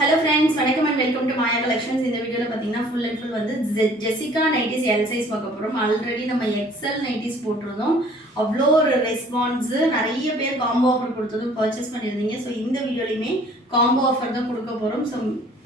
Hello friends, வணக்கம் and welcome to Maya Collections. இந்த வீடியோல பாத்தீங்கன்னா full and full வந்து ஜெசிகா நைட்டிஸ் L size பார்க்க போறோம். ஆல்ரெடி நம்ம XL நைட்டிஸ் போட்டுறோம். அவ்ளோ ஒரு ரெஸ்பான்ஸ், நிறைய பேர் காம்போ ஆஃபர் கொடுத்ததும் பர்ச்சேஸ் பண்ணிருந்தீங்க. சோ இந்த வீடியோலயுமே காம்போ ஆஃபர் தான் கொடுக்க போறோம். சோ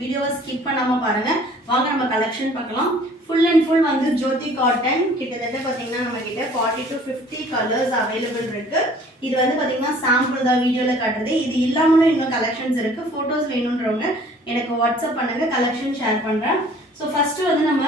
வீடியோவை ஸ்கிப் பண்ணாம பாருங்க. வாங்க நம்ம கலெக்ஷன் பார்க்கலாம். full and full வந்து ஜோதி காட்டன் கிட்டத்தட்ட பாத்தீங்கன்னா நம்ம கிட்ட 40 to 50 கலர்ஸ் அவேலபிள் இருக்கு. இது வந்து பாத்தீங்கன்னா சாம்பிள் தான் வீடியோல காட்டுறது. இது இல்லாமலும் இன்னும் கலெக்ஷன்ஸ் இருக்கு. போட்டோஸ் வேணும்ன்றவங்க எனக்கு வாட்ஸ்அப் பண்ணுங்க, கலெக்ஷன் ஷேர் பண்றேன். ஸோ ஃபர்ஸ்ட் வந்து நம்ம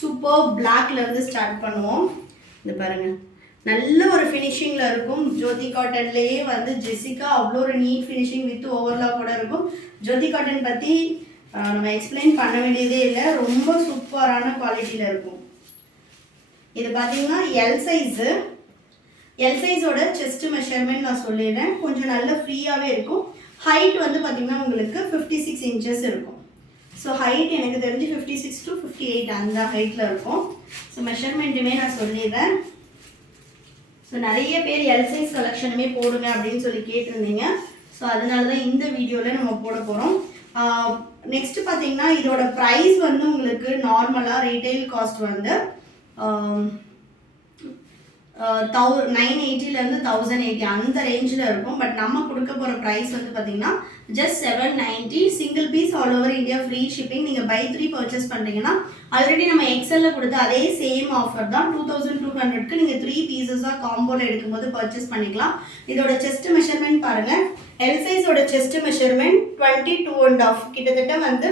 சூப்பர் பிளாக்ல இருந்து ஸ்டார்ட் பண்ணுவோம். இது பாருங்க, நல்ல ஒரு ஃபினிஷிங்ல இருக்கும். ஜோதி காட்டன்லயே வந்து ஜெசிகா அவ்வளோ ஒரு நீட் ஃபினிஷிங் வித் ஓவர்லாக் கூட இருக்கும். ஜோதி காட்டன் பத்தி நம்ம எக்ஸ்பிளைன் பண்ண வேண்டியதே இல்லை, ரொம்ப சூப்பரான குவாலிட்டியில இருக்கும். இது பார்த்தீங்கன்னா எல் சைஸோட செஸ்ட் மெஷர்மெண்ட் நான் சொல்லிடுறேன். கொஞ்சம் நல்ல ஃப்ரீயாகவே இருக்கும். ஹைட் வந்து பார்த்தீங்கன்னா உங்களுக்கு 56 inches இருக்கும். ஸோ ஹைட் எனக்கு தெரிஞ்சு 56 to 58 அந்த ஹைட்டில் இருக்கும். ஸோ மெஷர்மெண்ட்டுமே நான் சொல்லிடுறேன். ஸோ நிறைய பேர் எல் சைஸ் கலெக்ஷனுமே போடுங்க அப்படின்னு சொல்லி கேட்டிருந்தீங்க. ஸோ அதனால தான் இந்த வீடியோவில் நம்ம போட போகிறோம். நெக்ஸ்ட் பார்த்தீங்கன்னா இதோட ப்ரைஸ் வந்து உங்களுக்கு நார்மலாக ரீட்டைல் காஸ்ட் வந்து 980லேருந்து 1080 அந்த ரேஞ்சில் இருக்கும். பட் நம்ம கொடுக்க போகிற ப்ரைஸ் வந்து பார்த்தீங்கன்னா just 790. Single piece all over India free shipping. நீங்கள் பை 3 பர்ச்சேஸ் பண்ணுறீங்கன்னா ஆல்ரெடி நம்ம எக்ஸலில் கொடுத்த அதே சேம் ஆஃபர் தான். 2200க்கு நீங்கள் 3 பீசஸாக காம்போவில் எடுக்கும்போது பர்ச்சேஸ் பண்ணிக்கலாம். இதோட செஸ்ட் மெஷர்மெண்ட் பாருங்கள். எல் சைஸோட செஸ்ட் மெஷர்மெண்ட் 22.5, கிட்டத்தட்ட வந்து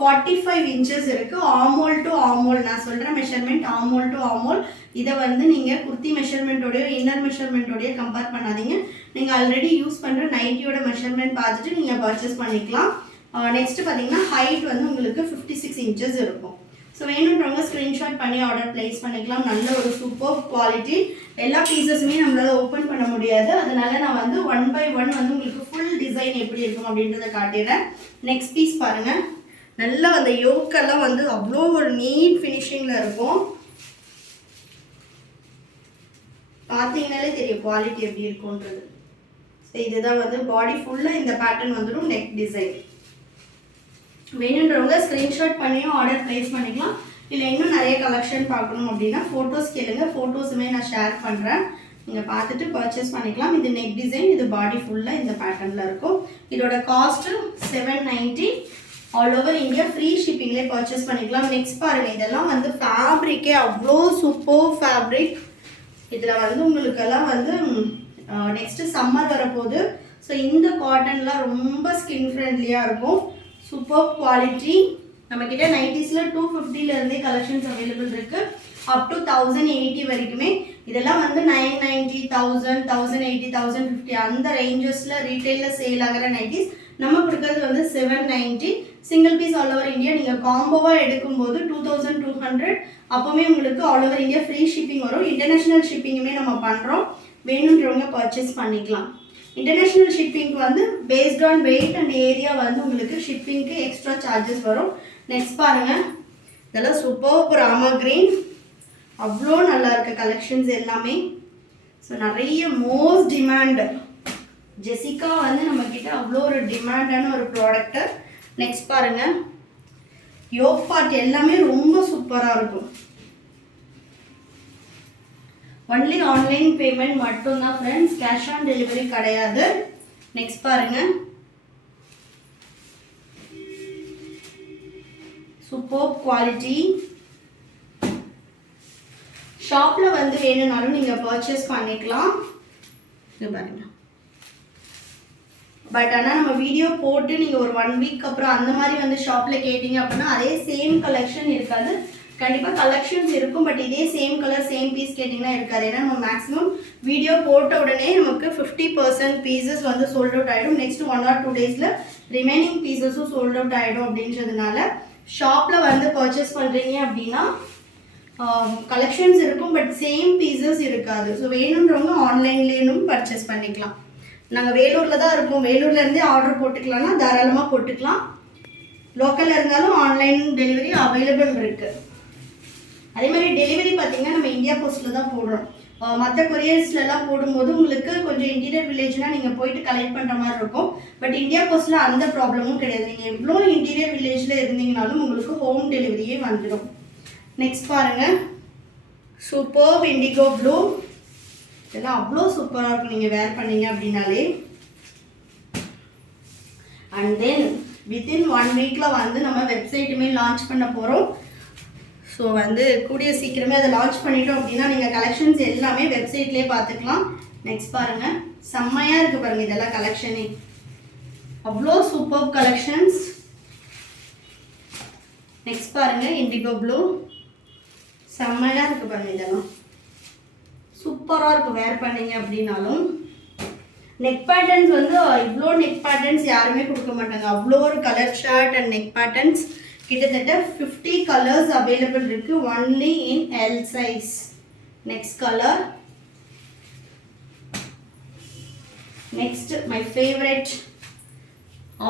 45 inches இருக்குது. ஆமோல் டு ஆமோல் நான் சொல்கிற மெஷர்மெண்ட் ஆமோல் டு ஆமோல். இதை வந்து நீங்கள் குர்த்தி மெஷர்மெண்ட்டோடைய இன்னர் மெஷர்மெண்ட்டோடைய கம்பேர் பண்ணாதீங்க. நீங்கள் ஆல்ரெடி யூஸ் பண்ணுற நைட்டியோட மெஷர்மெண்ட் பார்த்துட்டு நீங்கள் பர்ச்சேஸ் பண்ணிக்கலாம். நெக்ஸ்ட் பார்த்தீங்கன்னா ஹைட் வந்து உங்களுக்கு 56 inches இருக்கும். ஸோ வேணுன்றவங்க ஸ்க்ரீன்ஷாட் பண்ணி ஆர்டர் ப்ளேஸ் பண்ணிக்கலாம். நல்ல ஒரு சூப்பர் குவாலிட்டி. எல்லா பீசஸுமே நம்மளால் ஓப்பன் பண்ண முடியாது, அதனால நான் வந்து 1 by 1 வந்து உங்களுக்கு ஃபுல் டிசைன் எப்படி இருக்கும் அப்படின்றத காட்டிடுறேன். நெக்ஸ்ட் பீஸ் பாருங்கள். நல்லா அந்த யோக்கெல்லாம் வந்து அவ்வளோ ஒரு நீட் ஃபினிஷிங்கில் இருக்கும். பார்த்தீங்கனாலே தெரியும் குவாலிட்டி எப்படி இருக்கும்ன்றது. ஸோ இதுதான் வந்து பாடி ஃபுல்லாக இந்த பேட்டர்ன் வந்துடும். நெக் டிசைன் வேணுன்றவங்க ஸ்க்ரீன்ஷாட் பண்ணியும் ஆர்டர் ப்ளேஸ் பண்ணிக்கலாம். இல்லை இன்னும் நிறைய கலெக்ஷன் பார்க்கணும் அப்படின்னா ஃபோட்டோஸ் கேளுங்க, ஃபோட்டோஸுமே நான் ஷேர் பண்ணுறேன். நீங்கள் பார்த்துட்டு பர்ச்சேஸ் பண்ணிக்கலாம். இது நெக் டிசைன், இது பாடி ஃபுல்லாக இந்த பேட்டர்னில் இருக்கும். இதோட cost 790. All over India free ஷிப்பிங்லேயே பர்ச்சேஸ் பண்ணிக்கலாம். நெக்ஸ்ட் பாருங்கள், இதெல்லாம் வந்து ஃபேப்ரிக்கே அவ்வளோ சூப்பர் ஃபேப்ரிக். இதில் வந்து உங்களுக்கெல்லாம் வந்து நெக்ஸ்ட்டு சம்மர் வரப்போகுது. ஸோ இந்த காட்டன்லாம் ரொம்ப ஸ்கின் ஃப்ரெண்ட்லியாக இருக்கும். Super quality. நம்மக்கிட்ட நைட்டிஸில் 250லேருந்தே கலெக்ஷன்ஸ் அவைலபிள் இருக்குது. அப் டு 1080 வரைக்குமே. இதெல்லாம் வந்து 990, 1000, 1080, 1050 அந்த ரேஞ்சஸில் ரீட்டெயிலில் சேல் ஆகிற நைட்டிஸ். நம்ம கொடுக்கறது வந்து 790. Single piece all over India. நீங்கள் காம்போவாக எடுக்கும்போது 2200. அப்போவே உங்களுக்கு all over India free shipping வரும். இன்டர்நேஷ்னல் ஷிப்பிங்குமே நம்ம பண்ணுறோம். வேணுன்றவங்க பர்ச்சேஸ் பண்ணிக்கலாம். இன்டர்நேஷ்னல் ஷிப்பிங்க்கு வந்து based on weight and area வந்து உங்களுக்கு ஷிப்பிங்க்கு எக்ஸ்ட்ரா சார்ஜஸ் வரும். நெக்ஸ்ட் பாருங்கள், இதெல்லாம் சூப்பர் ராமா கிரீன். அவ்வளோ நல்லா இருக்க கலெக்ஷன்ஸ் எல்லாமே. ஸோ நிறைய மோஸ்ட் டிமாண்ட் ஜெசிகா வந்து நம்மக்கிட்ட அவ்வளோ ஒரு டிமாண்டான ஒரு ப்ராடக்ட்டு. நெக்ஸ்ட் பாருங்கள், யோக் பார்ட் எல்லாமே ரொம்ப சூப்பராக இருக்கும். ஒன்லி ஆன்லைன் பேமெண்ட் மட்டும்தான் ஃப்ரெண்ட்ஸ், கேஷ் ஆன் டெலிவரி கிடையாது. நெக்ஸ்ட் பாருங்கள், சூப்பர் குவாலிட்டி. ஷாப்பில் வந்து வேணும்னாலும் நீங்கள் பர்ச்சேஸ் பண்ணிக்கலாம். இது பாருங்கள். பட் ஆனால் நம்ம வீடியோ போட்டு நீங்கள் ஒரு 1 week அப்புறம் அந்த மாதிரி வந்து ஷாப்பில் கேட்டிங்க அப்படின்னா அதே சேம் கலெக்ஷன் இருக்காது. கண்டிப்பாக கலெக்ஷன்ஸ் இருக்கும், பட் இதே சேம் கலர் சேம் பீஸ் கேட்டிங்கன்னா இருக்காது. ஏன்னா நம்ம மேக்ஸிமம் வீடியோ போட்ட உடனே நமக்கு 50% பீசஸ் வந்து சோல்ட் அவுட் ஆகிடும். நெக்ஸ்ட் 1 or 2 days ரிமைனிங் பீசஸும் சோல்ட் அவுட் ஆகிடும். அப்படின்றதுனால ஷாப்பில் வந்து பர்ச்சேஸ் பண்ணுறீங்க அப்படின்னா கலெக்ஷன்ஸ் இருக்கும், பட் சேம் பீசஸ் இருக்காது. ஸோ வேணுன்றவங்க ஆன்லைன்லேயும் பர்ச்சேஸ் பண்ணிக்கலாம். நாங்கள் வேலூரில் தான் இருக்கோம். வேலூர்லேருந்தே ஆர்டர் போட்டுக்கலாம்னா தாராளமாக போட்டுக்கலாம். லோக்கலில் இருந்தாலும் ஆன்லைன் டெலிவரி அவைலபிள் இருக்குது. அதே மாதிரி டெலிவரி பார்த்திங்கன்னா நம்ம இந்தியா போஸ்ட்டில் தான் போடுறோம். மற்ற கொரியர்ஸ்லாம் போடும்போது உங்களுக்கு கொஞ்சம் இன்டீரியர் வில்லேஜ்னால் நீங்கள் போயிட்டு கலெக்ட் பண்ணுற மாதிரி இருக்கும். பட் இந்தியா போஸ்ட்டில் அந்த ப்ராப்ளமும் கிடையாது. நீங்கள் எவ்வளோ இன்டீரியர் வில்லேஜில் இருந்தீங்கனாலும் உங்களுக்கு ஹோம் டெலிவரியே வந்துடும். நெக்ஸ்ட் பாருங்கள், சூப்பர் இண்டிகோ ப்ளூ. இதெல்லாம் அவ்வளோ சூப்பராக இருக்கும் நீங்கள் வேர் பண்ணீங்க அப்படின்னாலே. அண்ட் தென் வித்தின் 1 வீக்கில் வந்து நம்ம வெப்சைட்டுமே லான்ச் பண்ண போகிறோம். ஸோ வந்து கூடிய சீக்கிரமே அதை லான்ச் பண்ணிட்டோம் அப்படின்னா நீங்கள் கலெக்ஷன்ஸ் எல்லாமே வெப்சைட்லேயே பார்த்துக்கலாம். நெக்ஸ்ட் பாருங்கள், செம்மையாக இருக்குது பாருங்கள் இதெல்லாம் கலெக்ஷனே, அவ்வளோ சூப்பர் கலெக்ஷன்ஸ். நெக்ஸ்ட் பாருங்கள், இண்டிகோ ப்ளூ, செம்மையாக இருக்குது பாருங்கள் இதெல்லாம், சூப்பராக இருக்கும் வேர் பண்ணிங்க அப்படின்னாலும். நெக் பேட்டர்ன்ஸ் வந்து இவ்வளோ நெக் பேட்டர்ன்ஸ் யாருமே கொடுக்க மாட்டாங்க. அவ்வளோ ஒரு colour shirt and neck patterns கிட்டத்தட்ட 50 கலர்ஸ் அவைலபிள் இருக்கு, only in L size. Next colour, next my favourite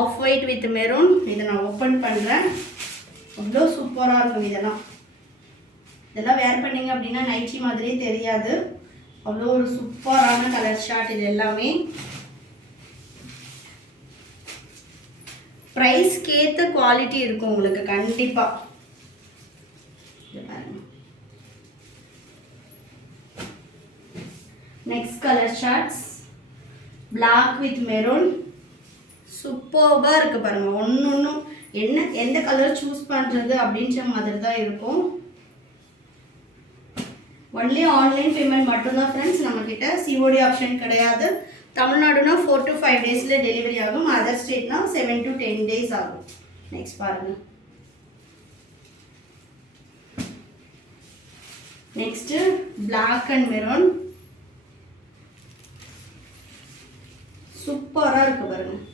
off white with maroon. இதை நான் ஓப்பன் பண்ணுறேன், அவ்வளோ சூப்பராக இருக்கும் இதெல்லாம். இதெல்லாம் வேர் பண்ணிங்க அப்படின்னா நைட்டி மாதிரியே தெரியாது, அவ்வளோ ஒரு சூப்பரான கலர் ஷார்ட் இது எல்லாமே. ப்ரைஸ்க்கு ஏற்ற குவாலிட்டி இருக்கும் உங்களுக்கு கண்டிப்பாக. Next colour shorts, black with maroon, சூப்பராக இருக்குது பாருங்கள். ஒன்றும் எந்த கலர் சூஸ் பண்ணுறது அப்படின்ற மாதிரி தான் இருக்கும். ஒன்லி ஆன்லைன் பேமெண்ட் மட்டும்தான் ஃப்ரெண்ட்ஸ் நம்மக்கிட்ட, சிஓடி ஆப்ஷன் கிடையாது. தமிழ்நாடுனா 4 to 5 டேஸில் டெலிவரி ஆகும், அதர் ஸ்டேட்னா 7 to 10 டேஸ் ஆகும். நெக்ஸ்ட் பாருங்கள், நெக்ஸ்ட்டு பிளாக் அண்ட் மெரூன், சூப்பராக இருக்குது பாருங்கள்.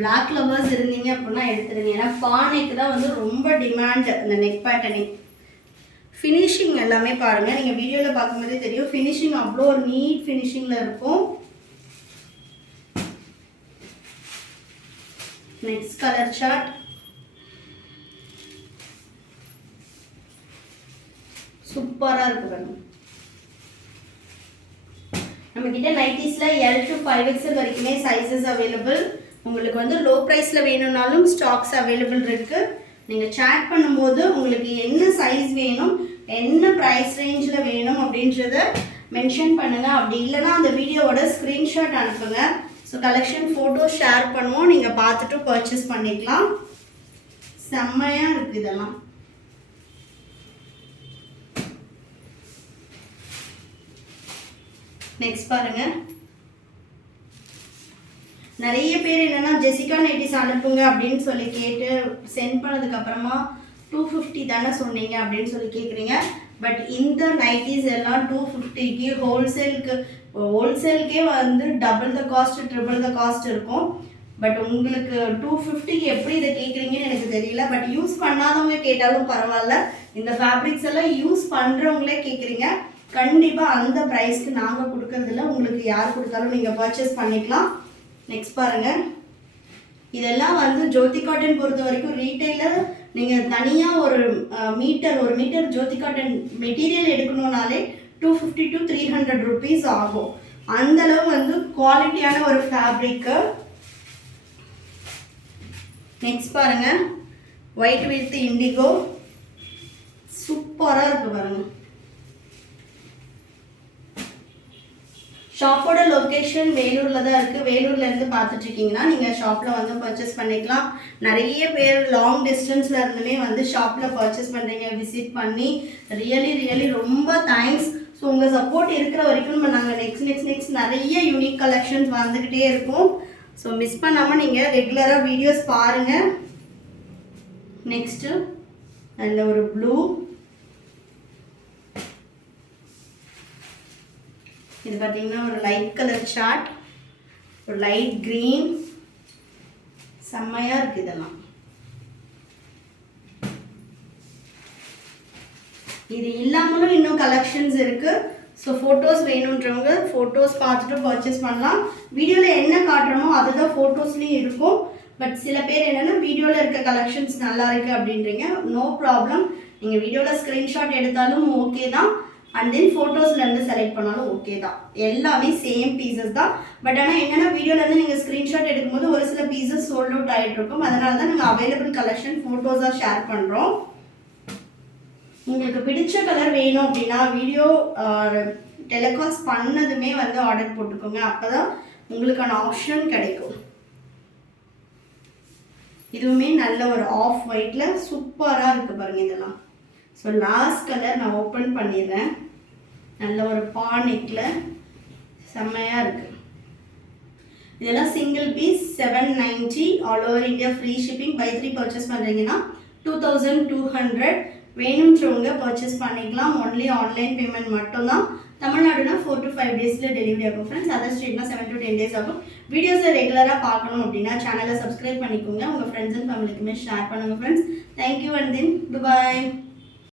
பிளாக் லவர்ஸ் இருந்தீங்க அப்படின்னா எடுத்துருங்க, ஏன்னா பானைக்கு தான் வந்து ரொம்ப டிமாண்ட் அந்த நெக் பேட்டர்னிங். ஃபினிஷிங் எல்லாமே பாருங்கள், நீங்கள் வீடியோவில் பார்க்கும்போதே தெரியும், ஃபினிஷிங் அவ்வளோ ஒரு நீட் ஃபினிஷிங்கில் இருக்கும். நெக்ஸ்ட் கலர் சார்ட், சூப்பராக இருக்கு பாருங்க. நம்மக்கிட்ட நைட்டிஸில் L to 5XL வரைக்குமே சைஸஸ் அவைலபிள். உங்களுக்கு வந்து லோ ப்ரைஸில் வேணும்னாலும் ஸ்டாக்ஸ் அவைலபிள் இருக்குது. நீங்கள் சேட் பண்ணும்போது உங்களுக்கு என்ன சைஸ் வேணும், என்ன ப்ரைஸ் ரேஞ்சில் வேணும் அப்படின்றத மென்ஷன் பண்ணுங்கள். அப்படி இல்லைனா அந்த வீடியோவோட ஸ்க்ரீன்ஷாட் அனுப்புங்க. ஸோ கலெக்ஷன் ஃபோட்டோ ஷேர் பண்ணுவோம், நீங்கள் பார்த்துட்டு பர்ச்சேஸ் பண்ணிக்கலாம். செம்மையாக இருக்குது இதெல்லாம். நெக்ஸ்ட் பாருங்கள், நிறைய பேர் என்னென்னா ஜெசிகா நைட்டிஸ் அனுப்புங்க அப்படின்னு சொல்லி கேட்டு சென்ட் பண்ணதுக்கப்புறமா 250 தானே சொன்னீங்க அப்படின்னு சொல்லி கேட்குறீங்க. பட் இந்த நைட்டிஸ் எல்லாம் 250க்கு ஹோல்சேலுக்கே வந்து double the cost, triple the cost இருக்கும். பட் உங்களுக்கு 250க்கு எப்படி இதை கேட்குறீங்கன்னு எனக்கு தெரியல. பட் யூஸ் பண்ணாதவங்க கேட்டாலும் பரவாயில்ல, இந்த ஃபேப்ரிக்ஸ் எல்லாம் யூஸ் பண்ணுறவங்களே கேட்குறீங்க. கண்டிப்பாக அந்த ப்ரைஸ்க்கு நாங்கள் கொடுக்கறதில்ல, உங்களுக்கு யார் கொடுத்தாலும் நீங்கள் பர்ச்சேஸ் பண்ணிக்கலாம். நெக்ஸ்ட் பாருங்கள், இதெல்லாம் வந்து ஜோதி காட்டன் பொறுத்த வரைக்கும் ரீட்டைலில் நீங்கள் தனியாக ஒரு மீட்டர் ஜோதி காட்டன் மெட்டீரியல் எடுக்கணுன்னாலே 250 to 300 rupees ஆகும். அந்தளவு வந்து குவாலிட்டியான ஒரு ஃபேப்ரிக்கு. நெக்ஸ்ட் பாருங்கள், ஒயிட் வித் இண்டிகோ, சூப்பராக இருக்குது பாருங்கள். ஷாப்போட லொக்கேஷன் வேலூரில் தான் இருக்குது. வேலூர்லேருந்து பார்த்துட்ருக்கீங்கன்னா நீங்கள் ஷாப்பில் வந்து பர்ச்சேஸ் பண்ணிக்கலாம். நிறைய பேர் லாங் டிஸ்டன்ஸில் இருந்துமே வந்து ஷாப்பில் பர்ச்சேஸ் பண்ணுறீங்க, விசிட் பண்ணி. ரியலி ரொம்ப தேங்க்ஸ். ஸோ உங்கள் சப்போர்ட் இருக்கிற வரைக்கும் நாங்கள் நெக்ஸ்ட் நிறைய யூனிக் கலெக்ஷன்ஸ் வந்துக்கிட்டே இருக்கும். ஸோ மிஸ் பண்ணாமல் நீங்கள் ரெகுலராக வீடியோஸ் பாருங்கள். நெக்ஸ்ட்டு நல்ல ஒரு ப்ளூ, இது பார்த்தீங்கன்னா ஒரு லைட் கலர் ஷார்ட், ஒரு லைட் க்ரீன், செம்மையாக இருக்குது இதெல்லாம். இது இல்லாமலும் இன்னும் கலெக்ஷன்ஸ் இருக்குது. ஸோ ஃபோட்டோஸ் வேணுன்றவங்க ஃபோட்டோஸ் பார்த்துட்டு பர்ச்சேஸ் பண்ணலாம். வீடியோவில் என்ன காட்டுறோமோ அதுதான் ஃபோட்டோஸ்லேயும் இருக்கும். பட் சில பேர் என்னென்னா வீடியோவில் இருக்க கலெக்ஷன்ஸ் நல்லா இருக்குது அப்படின்றீங்க. நோ ப்ராப்ளம், நீங்கள் வீடியோவில் ஸ்க்ரீன்ஷாட் எடுத்தாலும் ஓகே தான், அண்ட் தென் ஃபோட்டோஸ்லேருந்து செலக்ட் பண்ணாலும் ஓகே தான். எல்லாமே சேம் பீசஸ் தான். பட் ஆனால் என்னென்னா வீடியோலேருந்து நீங்கள் ஸ்க்ரீன்ஷாட் எடுக்கும்போது ஒரு சில பீசஸ் சோல்ட் அவுட் ஆகிட்டு இருக்கும். அதனால தான் நாங்கள் அவைலபிள் கலெக்ஷன் ஃபோட்டோஸாக ஷேர் பண்ணுறோம். உங்களுக்கு பிடிச்ச கலர் வேணும் அப்படின்னா வீடியோ டெலிகாஸ்ட் பண்ணதுமே வந்து ஆர்டர் போட்டுக்கோங்க. அப்போ தான் உங்களுக்கான ஆப்ஷன் கிடைக்கும். இதுவுமே நல்ல ஒரு ஆஃப் ஒயிட்டில் சூப்பராக இருக்குது பாருங்கள் இதெல்லாம். ஸோ லாஸ்ட் கலர் நான் ஓப்பன் பண்ணிடுறேன். நல்ல ஒரு பானிக்கில் செம்மையாக இருக்குது. இதெல்லாம் single piece 790, all over India free shipping. Buy 3 purchase பண்ணுறீங்கன்னா 2200. வேணுன்றவங்க பர்ச்சேஸ் பண்ணிக்கலாம். ஒன்லி ஆன்லைன் பேமெண்ட் மட்டும்தான். தமிழ்நாடுனா 4 to 5 டேஸில் டெலிவரி ஆகும் ஃப்ரெண்ட்ஸ். அதர் ஸ்டேட்னா 7 to 10 டேஸ் ஆகும். வீடியோஸை ரெகுலராக பார்க்கணும் அப்படின்னா சேனலை சப்ஸ்கிரைப் பண்ணிக்கோங்க. உங்கள் ஃப்ரெண்ட்ஸ் அண்ட் ஃபேமிலிக்குமே ஷேர் பண்ணுங்கள் friends. Thank you and then bye.